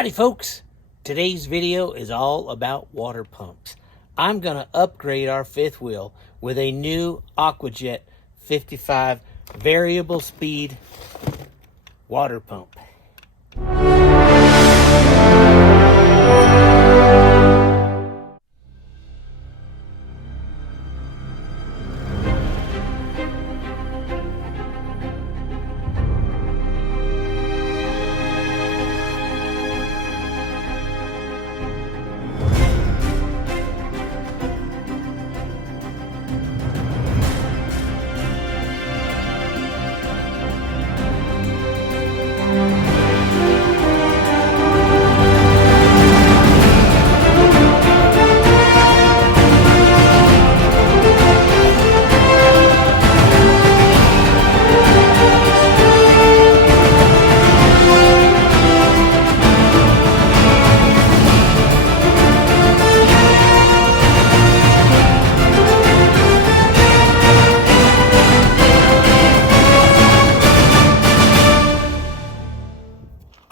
Howdy folks, today's video is all about water pumps. I'm going to upgrade our fifth wheel with a new Aqua-Jet 55 variable speed water pump.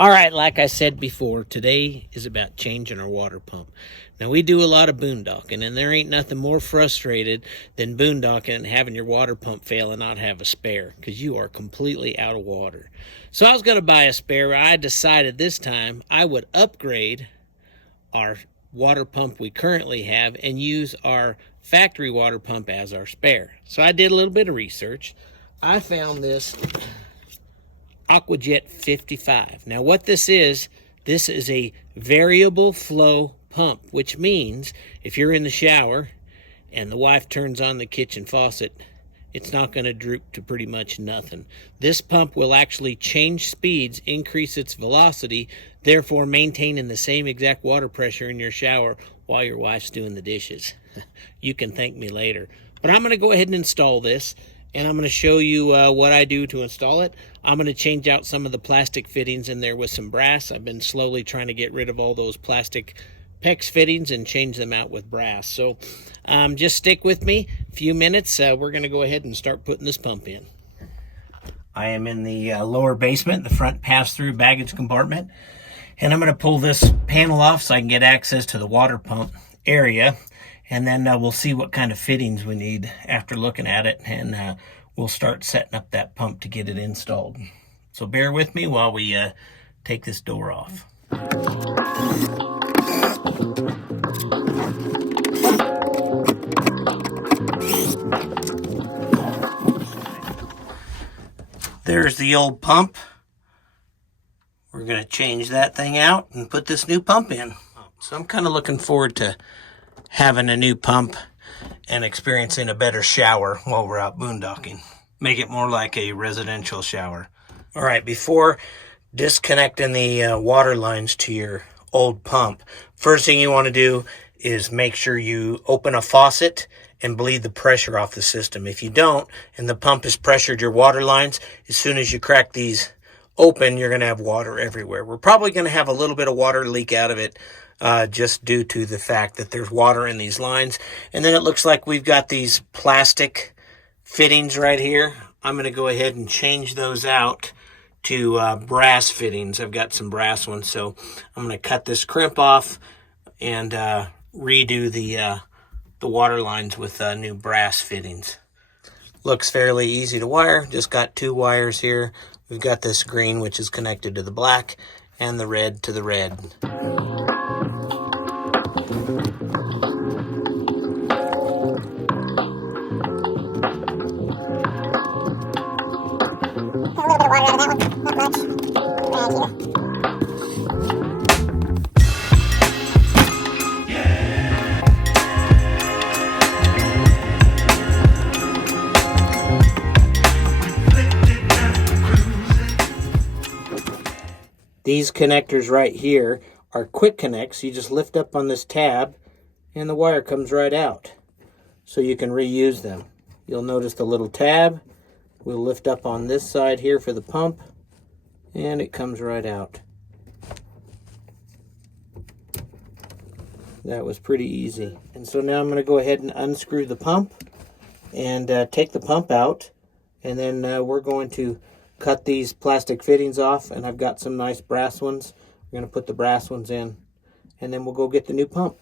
All right, like I said before, today is about changing our water pump. Now, we do a lot of boondocking, and there ain't nothing more frustrated than boondocking and having your water pump fail and not have a spare, because you are completely out of water. So I was going to buy a spare. I decided this time I would upgrade our water pump we currently have and use our factory water pump as our spare. So I did a little bit of research. I found this Aqua-Jet 55. Now what this is a variable flow pump, which means if you're in the shower and the wife turns on the kitchen faucet, it's not going to droop to pretty much nothing. This pump will actually change speeds, increase its velocity, therefore maintaining the same exact water pressure in your shower while your wife's doing the dishes. You can thank me later. But I'm going to go ahead and install this, and I'm going to show you what I do to install it. I'm going to change out some of the plastic fittings in there with some brass. I've been slowly trying to get rid of all those plastic PEX fittings and change them out with brass. So just stick with me a few minutes. We're going to go ahead and start putting this pump in. I am in the lower basement, the front pass-through baggage compartment. And I'm going to pull this panel off so I can get access to the water pump area. And then we'll see what kind of fittings we need after looking at it, and we'll start setting up that pump to get it installed. So bear with me while we take this door off. There's the old pump. We're going to change that thing out and put this new pump in. So I'm kind of looking forward to having a new pump and experiencing a better shower while we're out boondocking. Make it more like a residential shower. All right, before disconnecting the water lines to your old pump, first thing you want to do is make sure you open a faucet and bleed the pressure off the system. If you don't, and the pump has pressured your water lines, as soon as you crack these open, you're going to have water everywhere. We're probably going to have a little bit of water leak out of it, just due to the fact that there's water in these lines. And then it looks like we've got these plastic fittings right here. I'm going to go ahead and change those out to brass fittings. I've got some brass ones, so I'm going to cut this crimp off and redo the water lines with new brass fittings. Looks fairly easy to wire. Just got two wires here. We've got this green, which is connected to the black, and the red to the red. These connectors right here are quick connects. You just lift up on this tab and the wire comes right out, so you can reuse them. You'll notice the little tab. We'll lift up on this side here for the pump, and it comes right out. That was pretty easy. And so now I'm going to go ahead and unscrew the pump and take the pump out, and then we're going to cut these plastic fittings off, and I've got some nice brass ones. We're going to put the brass ones in, and then we'll go get the new pump.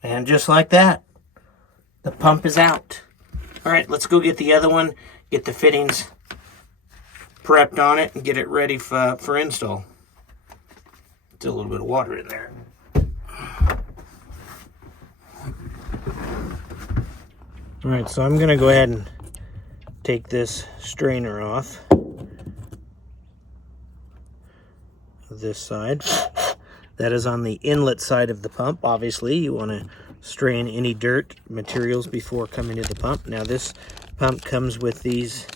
And just like that, the pump is out. All right, let's go get the other one, get the fittings prepped on it, and get it ready for install. Still a little bit of water in there. All right, so I'm going to go ahead and take this strainer off of this side. That is on the inlet side of the pump. Obviously, you want to strain any dirt materials before coming to the pump. Now, this pump comes with these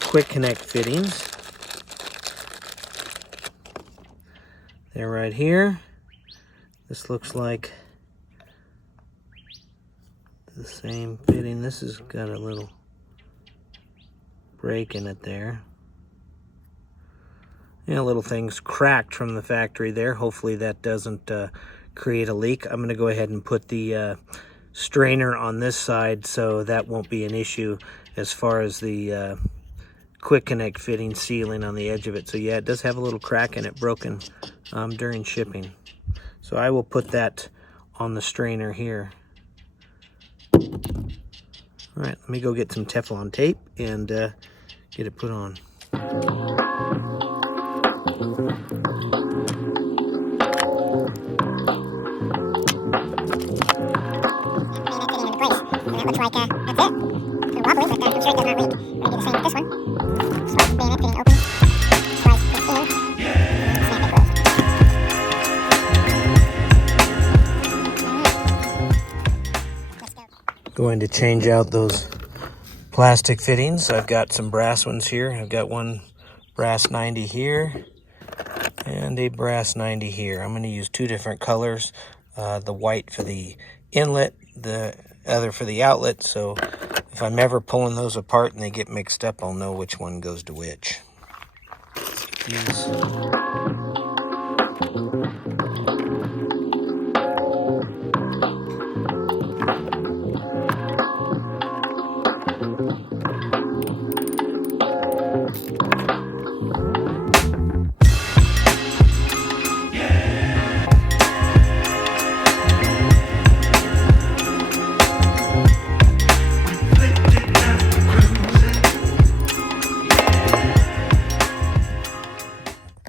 quick connect fittings. They're right here. This looks like the same fitting. This has got a little break in it there. Little things cracked from the factory there. Hopefully that doesn't create a leak. I'm going to go ahead and put the strainer on this side so that won't be an issue as far as the quick connect fitting sealing on the edge of it. So yeah, it does have a little crack in it, broken during shipping. So I will put that on the strainer here. All right, let me go get some Teflon tape and get it put on. Looks like that's it. It's a little wobbly, but I'm sure it does not leak. We're going to do the same with this one. Slide the bayonet fitting open, slide it in, and snap it closed. Let's go. Going to change out those plastic fittings. I've got some brass ones here. I've got one brass 90 here and a brass 90 here. I'm going to use two different colors. The white for the inlet, the other for the outlet, so if I'm ever pulling those apart and they get mixed up, I'll know which one goes to which.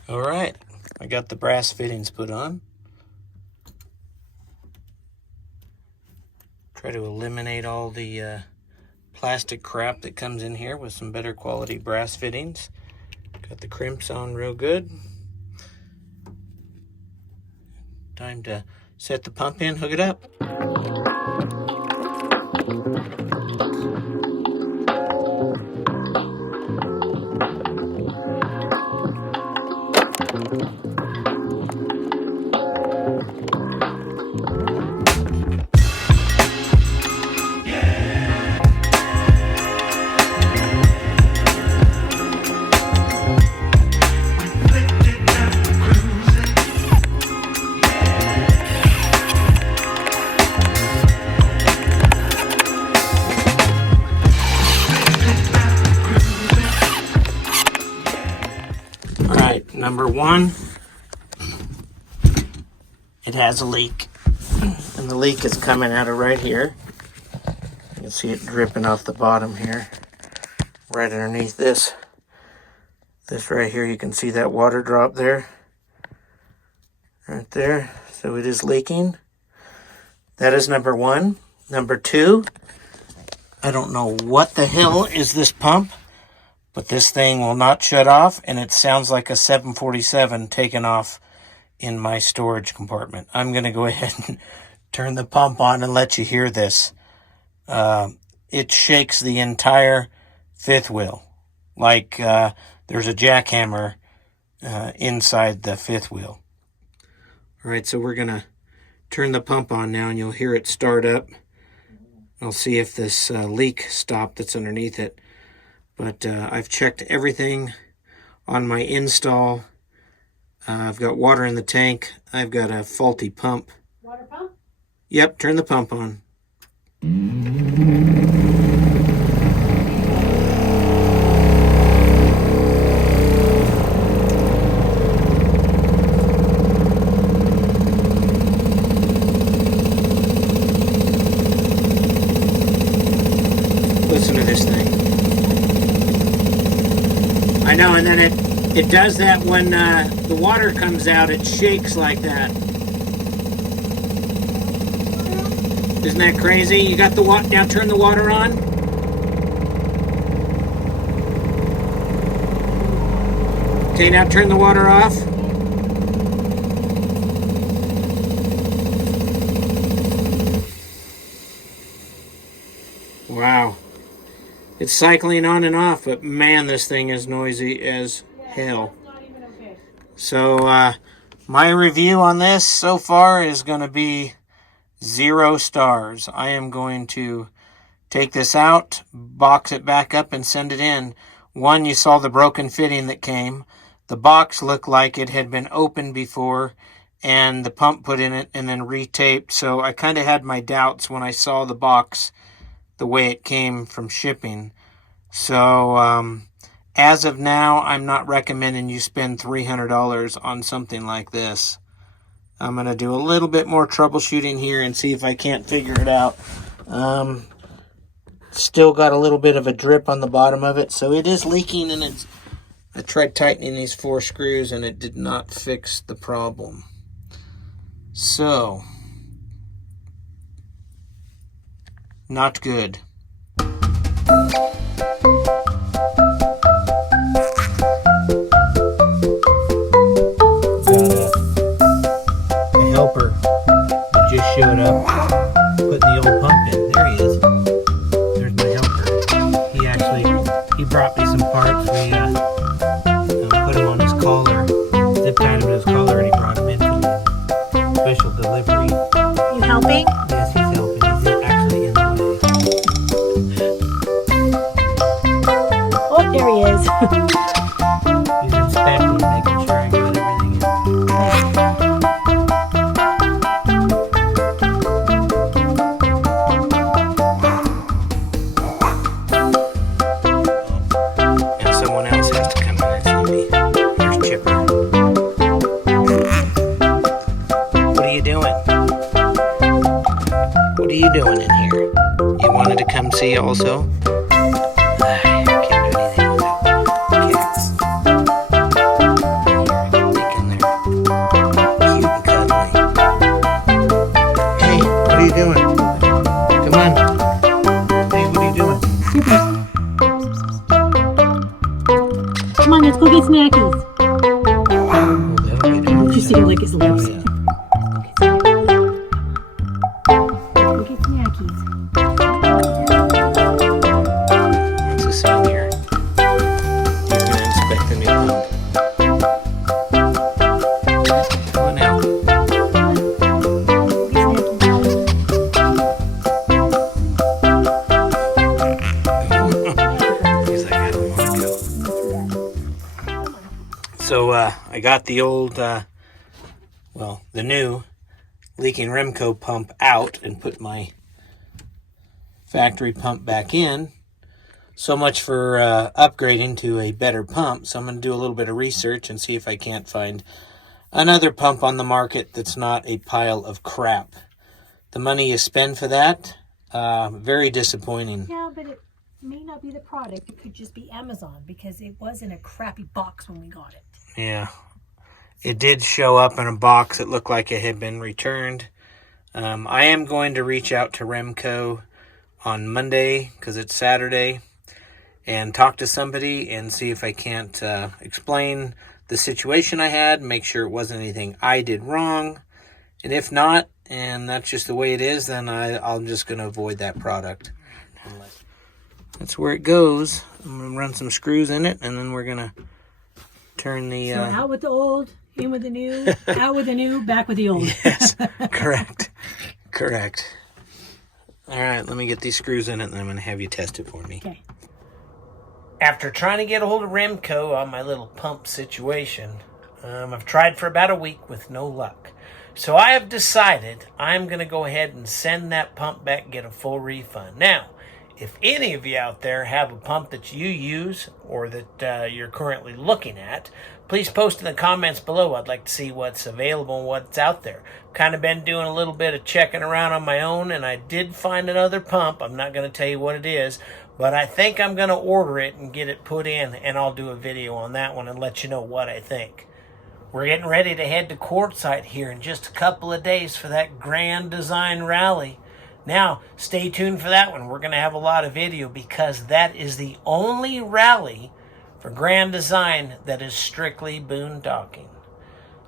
All right, I got the brass fittings put on. Try to eliminate all the plastic crap that comes in here with some better quality brass fittings. Got the crimps on real good. Time to set the pump in, hook it up. Number one, it has a leak, and the leak is coming out of right here. You can see it dripping off the bottom here, right underneath this right here. You can see that water drop there, right there. So it is leaking. That is number one. Number two, I don't know what the hell is this pump, but this thing will not shut off, and it sounds like a 747 taking off in my storage compartment. I'm going to go ahead and turn the pump on and let you hear this. It shakes the entire fifth wheel, like there's a jackhammer inside the fifth wheel. All right, so we're going to turn the pump on now, and you'll hear it start up. I'll see if this leak stopped that's underneath it. But I've checked everything on my install. I've got water in the tank. I've got a faulty pump. Water pump? Yep, turn the pump on. Listen to this thing. I know, and then it does that when the water comes out, it shakes like that. Isn't that crazy? You got the water, now turn the water on. Okay, now turn the water off. Wow. It's cycling on and off, but man, this thing is noisy as hell. So, my review on this so far is going to be 0 stars. I am going to take this out, box it back up, and send it in. One, you saw the broken fitting that came. The box looked like it had been opened before, and the pump put in it and then retaped. So I kind of had my doubts when I saw the box the way it came from shipping. So as of now, I'm not recommending you spend $300 on something like this. I'm going to do a little bit more troubleshooting here and see if I can't figure it out. Still got a little bit of a drip on the bottom of it, so it is leaking, and I tried tightening these 4 screws and it did not fix the problem. So, not good. Helper that just showed up putting the old pump in. There he is. There's my helper. He brought me some parts. We put him on his collar, zip tied him to his collar, and he brought him in for the special delivery. You helping? Yes, he's helping. He's actually in the way. Oh, there he is. He's inspecting, making sure I got everything in. What are you doing in here? You wanted to come see also? I can't do anything without cats. Here, they can, they're cute and cuddly. Hey, what are you doing? Come on. Hey, what are you doing? Come on, let's go get snackies. Did you see him lick his lips? Oh, yeah. What's this in here? He's going to inspect the new pump. Come on now. He's like, I don't want to go. So I got the old, the new leaking Remco pump out and put my factory pump back in. So much for upgrading to a better pump. So I'm going to do a little bit of research and see if I can't find another pump on the market that's not a pile of crap. The money you spend for that, very disappointing. Yeah, but it may not be the product. It could just be Amazon because it was in a crappy box when we got it. Yeah. It did show up in a box that looked like it had been returned. I am going to reach out to Remco on Monday, because it's Saturday, and talk to somebody and see if I can't explain the situation I had, make sure it wasn't anything I did wrong. And if not, and that's just the way it is, then I'm just going to avoid that product. That's where it goes. I'm going to run some screws in it, and then we're going to turn the... So out with the old, in with the new, out with the new, back with the old. Yes, correct. All right, let me get these screws in it, and then I'm going to have you test it for me. Okay. After trying to get a hold of Remco on my little pump situation, I've tried for about a week with no luck. So I have decided I'm going to go ahead and send that pump back and get a full refund. Now, if any of you out there have a pump that you use or that you're currently looking at, please post in the comments below. I'd like to see what's available and what's out there. Kind of been doing a little bit of checking around on my own, and I did find another pump. I'm not going to tell you what it is, but I think I'm going to order it and get it put in, and I'll do a video on that one and let you know what I think. We're getting ready to head to Quartzsite here in just a couple of days for that Grand Design Rally. Now, stay tuned for that one. We're going to have a lot of video because that is the only rally for Grand Design that is strictly boondocking.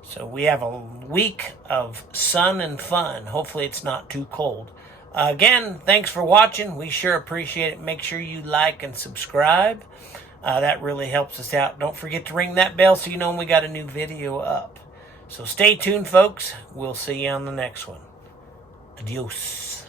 So we have a week of sun and fun. Hopefully it's not too cold. Again, thanks for watching. We sure appreciate it. Make sure you like and subscribe. That really helps us out. Don't forget to ring that bell so you know when we got a new video up. So stay tuned, folks. We'll see you on the next one. Adios.